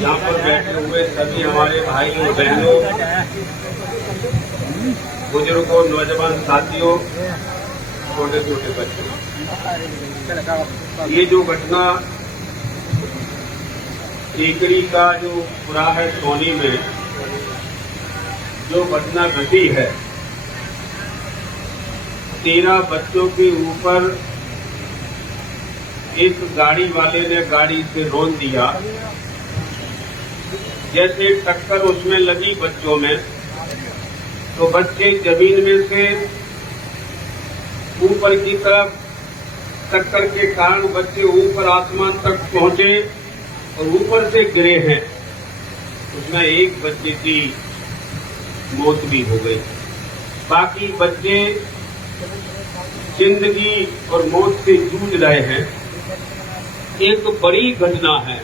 यहाँ पर बैठे हुए सभी हमारे भाई और बहनों, बुजुर्गों, नौजवान साथियों, छोटे छोटे बच्चों, ये जो घटना टीकरी का जो पूरा है सोनी में जो घटना घटी है, 13 बच्चों के ऊपर एक गाड़ी वाले ने गाड़ी से रोक दिया। जैसे टक्कर उसमें लगी बच्चों में, तो बच्चे जमीन में से ऊपर की तरफ टक्कर के कारण बच्चे ऊपर आसमान तक पहुंचे और ऊपर से गिरे हैं। उसमें एक बच्चे की मौत भी हो गई। बाकी बच्चे जिंदगी और मौत से जूझ रहे हैं। एक तो बड़ी घटना है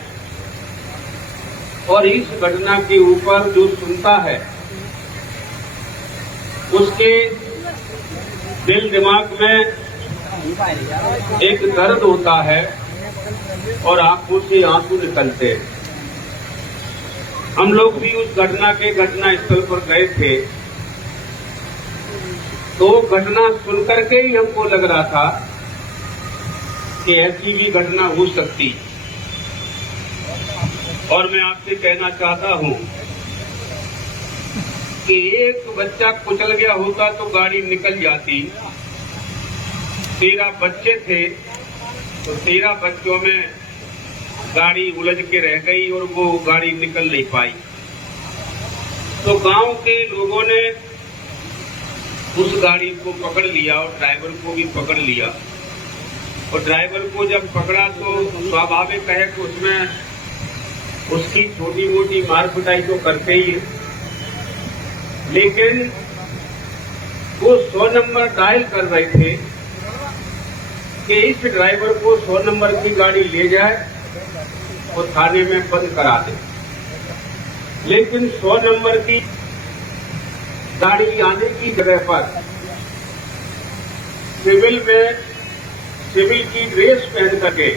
और इस घटना के ऊपर जो सुनता है उसके दिल दिमाग में एक दर्द होता है और आंखों से आंसू निकलते हैं। हम लोग भी उस घटना के घटना स्थल पर गए थे, तो घटना सुनकर के ही हमको लग रहा था कि ऐसी भी घटना हो सकती। और मैं आपसे कहना चाहता हूं कि एक बच्चा कुचल गया होता तो गाड़ी निकल जाती। 13 बच्चे थे तो 13 बच्चों में गाड़ी उलझ के रह गई और वो गाड़ी निकल नहीं पाई। तो गांव के लोगों ने उस गाड़ी को पकड़ लिया और ड्राइवर को भी पकड़ लिया। और ड्राइवर को जब पकड़ा तो स्वाभाविक है कि उसमें उसकी छोटी मोटी मार पिटाई तो करते ही है, लेकिन वो 100 नंबर डायल कर रहे थे कि इस ड्राइवर को 100 नंबर की गाड़ी ले जाए और थाने में बंद करा दे। लेकिन 100 नंबर की गाड़ी आने की जगह पर सिविल की ड्रेस पहन करके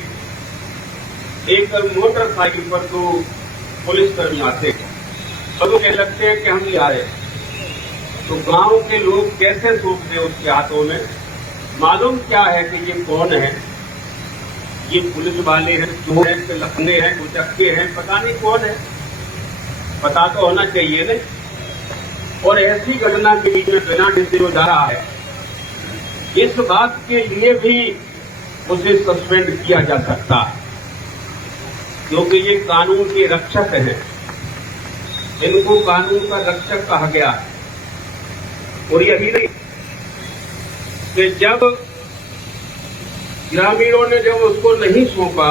एक मोटरसाइकिल पर तो पुलिस कर्मी आते और वो कहने लगते हैं कि हम ले आ रहे हैं। तो गांव के लोग कैसे सोचते हैं उसके हाथों में मालूम क्या है कि ये कौन है, ये पुलिस वाले हैं, चोर हैं, लखने हैं, उचक्के हैं, पता नहीं कौन है, पता तो होना चाहिए ना। और ऐसी घटना के बीच में बिना डरे जो जा रहा है, इस बात के लिए भी उसे सस्पेंड किया जा सकता है, क्योंकि ये कानून के रक्षक हैं। इनको कानून का रक्षक कहा गया है। और यही नहीं कि जब ग्रामीणों ने जब उसको नहीं सौंपा,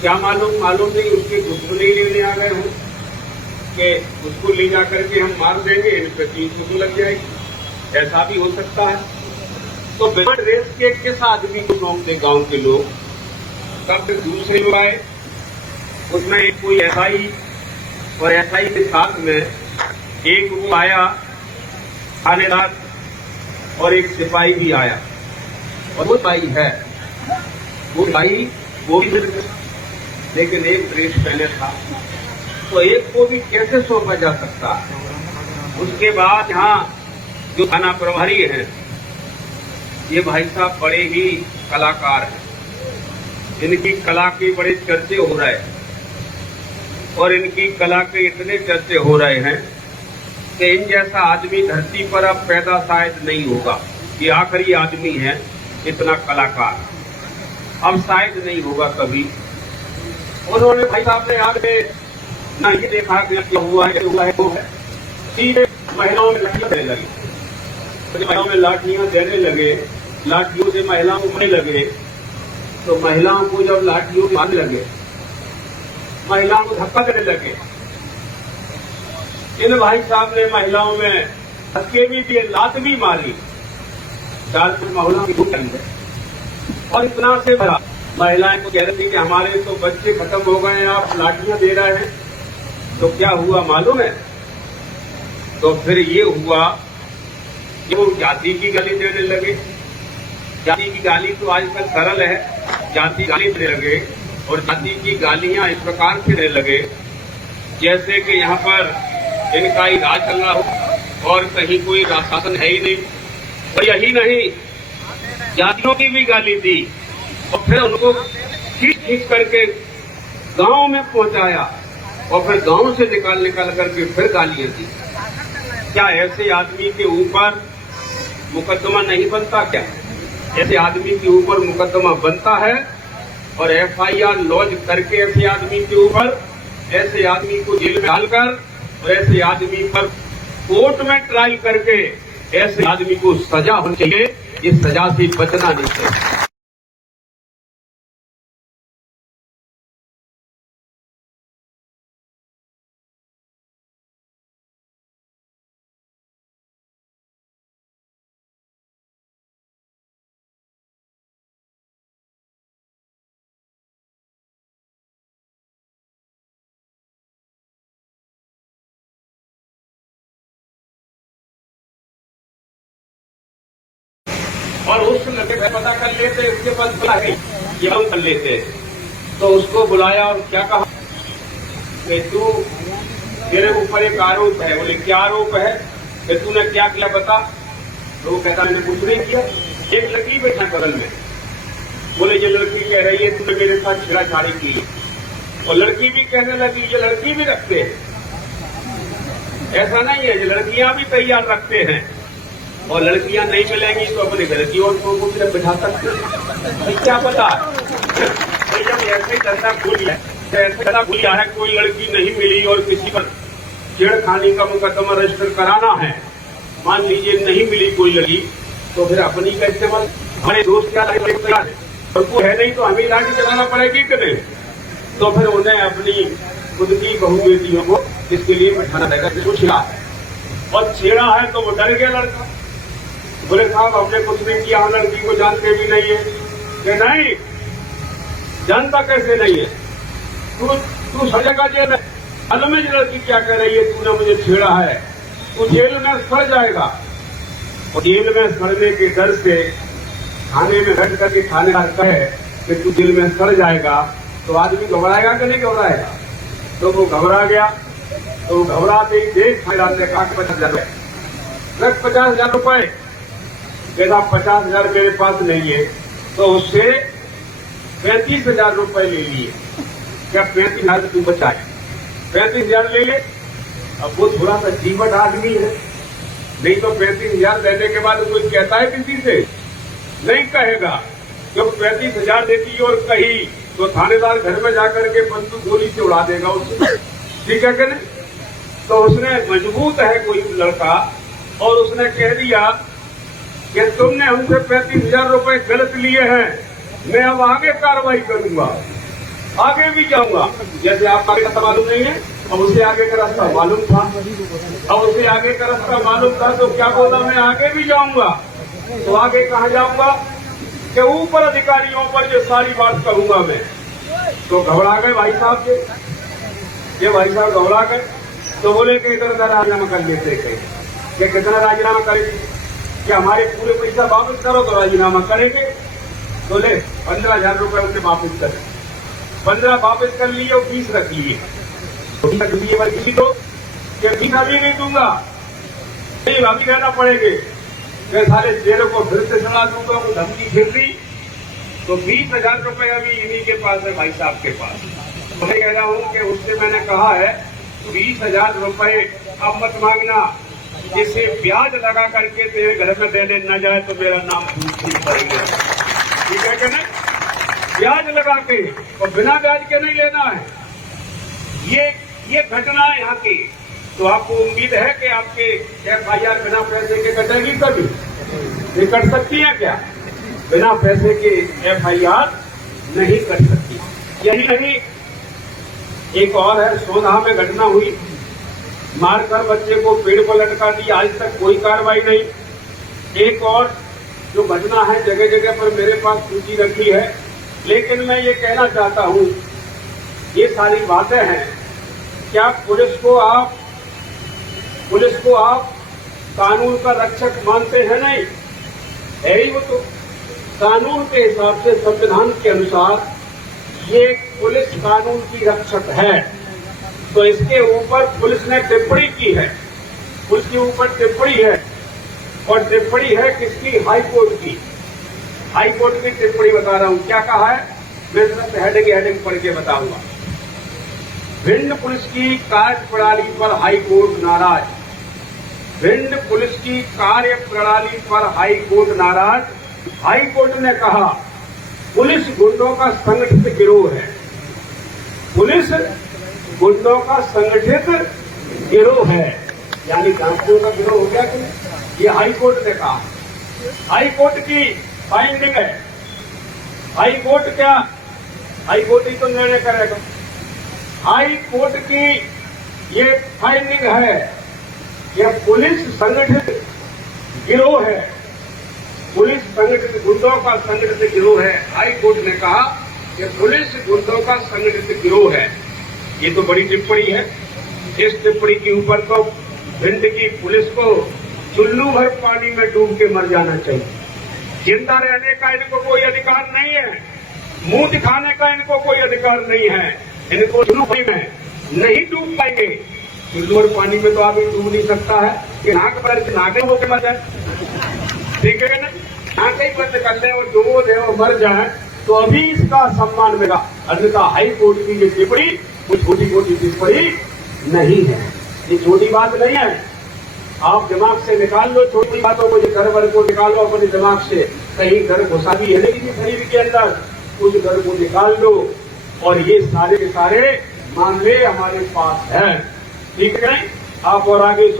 क्या मालूम नहीं उसके दुश्मनी लेने आ गए हों कि उसको ले जाकर के हम मार देंगे, इन पे 300 लग जाएगी। ऐसा भी हो सकता है। तो बिना ड्रेस के किस आदमी को सौंप दे गांव के लोग। तब दूसरे लोग आए, उसमें एक कोई एसआई और एसआई के साथ में एक वो आया थानेदार और एक सिपाही भी आया। और वो सिपाही है, वो भाई वो भी लेकिन एक ड्रेस पहने था, तो एक को भी कैसे सौंपा जा सकता। उसके बाद यहाँ जो थाना प्रभारी हैं, ये भाई साहब बड़े ही कलाकार हैं। इनकी कला के बड़े चर्चे हो रहे हैं और इनकी कला के इतने चर्चे हो रहे हैं कि इन जैसा आदमी धरती पर अब पैदा शायद नहीं होगा। ये आखिरी आदमी है इतना कलाकार, अब शायद नहीं होगा कभी। उन्होंने भाई साहब ने आगे ना ये देखा कि क्या हुआ है, वो है, सीधे महिलाओं में लाठियां देने लगे। महिलाओं में लाठियां देने लगे, लाठियों से महिलाओं को मारने लगे। तो महिलाओं को जब लाठियों से मारने लगे, महिलाओं को धक्का देने लगे। इन भाई साहब ने महिलाओं में धक्के भी दिए, लात भी मारी, 4 महिलाओं की धूप है। और इतना से भरा महिलाएं को कह रही थी कि हमारे तो बच्चे खत्म हो गए हैं, आप लाठियां दे रहे हैं। तो क्या हुआ मालूम है? तो फिर ये हुआ कि वो जाति की गाली देने लगे। जाति की गाली तो आजकल सरल है, जाति गाली देने लगे। और जाति की गालियां इस प्रकार से देने लगे जैसे कि यहाँ पर इनका ही राज चल रहा हो और कहीं कोई शासन है ही नहीं। और यही नहीं, जातियों की भी गाली दी और फिर उनको खींच खींच करके गांव में पहुंचाया और फिर गांव से निकाल करके फिर गालियां दी। क्या ऐसे आदमी के ऊपर मुकदमा नहीं बनता? क्या ऐसे आदमी के ऊपर मुकदमा बनता है और FIR लॉन्च करके ऐसे आदमी के ऊपर, ऐसे आदमी को जेल में डालकर और ऐसे आदमी पर कोर्ट में ट्रायल करके ऐसे आदमी को सजा होनी चाहिए। इस सजा से बचना नहीं चाहिए। और उस लड़के से पता कर लेते, उसके पास बुला है ये हम कर लेते। तो उसको बुलाया और क्या कहा कि तू, तेरे ऊपर एक आरोप है। बोले क्या आरोप है? कि तूने क्या किया बता। तो वो कहता मैंने कुछ नहीं किया। एक लड़की बैठा बगल में, बोले ये लड़की कह रही है तूने मेरे साथ छेड़छाड़ी की। और लड़की भी कहने लगी ये लड़की भी रखते हैं, ऐसा नहीं है, ये लड़कियां भी तैयार रखते हैं और लड़कियां नहीं मिलेंगी तो अपने घर की औरतों को फिर बिठा सकते हैं। क्या पता जब ऐसे धंधा खुल गया है, कोई लड़की नहीं मिली और किसी पर छेड़खानी का मुकदमा रजिस्टर कराना है, मान लीजिए नहीं मिली कोई लड़की, तो फिर अपनी का इस्तेमाल, हमारे दोस्त क्या है और कोई है नहीं तो हमें लाठी चलाना पड़ेगी कि नहीं। तो फिर उन्हें अपनी खुद की बहू बेटियों को इसके लिए बैठाना रहेगा। छेड़ा और छेड़ा है तो वो डर गया लड़का। बोले साहब हमने कुछ नहीं किया, हम लड़की को जानते भी नहीं है। कि नहीं जानता कैसे नहीं है, तू सजेगा जेल में। मालूम है लड़की क्या कह रही है, तूने मुझे छेड़ा है, तू जेल में सड़ जाएगा। और जेल में सड़ने के डर से थाने में बैठ करके थानेदार कहे कि तू जेल में सड़ जाएगा, तो आदमी घबराएगा कि नहीं घबराएगा? तो वो घबरा गया। तो घबराते ही देख थानेदार ने कहा 50,000 रुपए। कहता 50,000 मेरे पास नहीं है। तो उससे 35,000 रुपए ले लिए। क्या 35,000 तू बचाए? 35,000 ले ले। अब वो थोड़ा सा जीवट आदमी है, नहीं तो 35,000 देने के बाद कोई कहता है किसी से? नहीं कहेगा। जब 35,000 देती और कही तो थानेदार घर में जाकर के बंदूक गोली से उड़ा देगा उसको। ठीक है कि नहीं? तो उसने, मजबूत है कोई लड़का, और उसने कह दिया कि तुमने हमसे 35,000 रुपए गलत लिए हैं, मैं अब आगे कार्रवाई करूंगा, आगे भी जाऊंगा। जैसे आपका रास्ता मालूम नहीं है, अब उसे आगे का रास्ता मालूम था। अब उसे आगे का रास्ता मालूम था तो क्या बोला, मैं आगे भी जाऊंगा। तो आगे कहाँ जाऊंगा? कि ऊपर अधिकारियों पर ये सारी बात कहूंगा मैं। तो घबरा गए भाई साहब के, ये भाई साहब घबरा गए। तो बोले कि इधर उधर राजीनामा कर लेते कि कितना राजीनामा करेंगे, कि हमारे पूरे पैसा वापस करो तो राजीनामा करेंगे। तो ले 15,000 रुपए उसे वापस कर, 15 वापस कर लिए और 20 रख लिए। तो 20 रख लिए किसी को कि 20 अभी नहीं दूंगा, नहीं अभी कहना पड़ेंगे, मैं सारे जेलों को फिर से सुना दूंगा। वो धमकी फिर दी। तो 20,000 रुपए अभी इन्हीं के पास है, भाई साहब के पास। तो मैं कह रहा हूँ कि उससे मैंने कहा है 20,000 रुपए अब मत मांगना, इसे ब्याज लगा करके तेरे घर में देने न जाए तो मेरा नाम पूछ करेंगे। ठीक है कि नहीं? ब्याज लगा के और बिना ब्याज के नहीं लेना है। ये घटना है यहाँ की। तो आपको उम्मीद है कि आपके FIR बिना पैसे के कटेगी कभी? ये कट सकती है क्या? बिना पैसे के FIR नहीं कट सकती। यही नहीं, एक और है, सोधा में घटना हुई, मारकर बच्चे को पेड़ पर लटका दिया, आज तक कोई कार्रवाई नहीं। एक और जो घटना है, जगह जगह पर मेरे पास सूची रखी है, लेकिन मैं ये कहना चाहता हूं, ये सारी बातें हैं। क्या पुलिस को आप कानून का रक्षक मानते हैं? नहीं है ही वो तो। कानून के हिसाब से, संविधान के अनुसार ये पुलिस कानून की रक्षक है, तो इसके ऊपर पुलिस ने टिप्पणी की है, पुलिस के ऊपर टिप्पणी है, और टिप्पणी है किसकी? हाई कोर्ट की। हाई कोर्ट की टिप्पणी बता रहा हूं, क्या कहा है मैं सिर्फ हेडिंग पढ़ के बताऊंगा। भिंड पुलिस की कार्यप्रणाली पर हाई कोर्ट नाराज। भिंड पुलिस की कार्यप्रणाली पर हाई कोर्ट नाराज। हाई कोर्ट ने कहा पुलिस गुंडों का संगठित गिरोह है। पुलिस गुंडों का संगठित गिरोह है, यानी डाकुओं का गिरोह हो गया कि ये हाई कोर्ट ने कहा। हाई कोर्ट की फाइंडिंग है। हाई कोर्ट क्या? हाई कोर्ट ही तो निर्णय करेगा। हाई कोर्ट की ये फाइंडिंग है, यह पुलिस संगठित गिरोह है, पुलिस संगठित गुंडों का संगठित गिरोह है। हाई कोर्ट ने कहा कि पुलिस गुंडों का संगठित गिरोह है। ये तो बड़ी टिप्पणी है। इस टिप्पणी के ऊपर तो भिंड की पुलिस को चुल्लू भर पानी में डूब के मर जाना चाहिए। जिंदा रहने का इनको कोई अधिकार नहीं है, मुंह दिखाने का इनको कोई अधिकार नहीं है। इनको चुल्लू पानी में नहीं डूब पाएंगे। चुल्लू भर पानी में तो आदमी डूब नहीं सकता है कि नाक पर नाके होकर मर जाए, ठीक है ना? नाके ही बंद कर ले और डूब दे और मर जाए तो अभी इसका सम्मान मिला। अन्यथा हाई कोर्ट की ये टिप्पणी कुछ छोटी मोटी टिप्पणी नहीं है, ये छोटी बात नहीं है। आप दिमाग से निकाल लो छोटी बातों को, घर वर को निकालो अपने दिमाग से। कहीं घर घुसा भी है लेकिन शरीर के अंदर, उस घर को निकाल लो और ये सारे के सारे मामले हमारे पास हैं, ठीक है? आप और आगे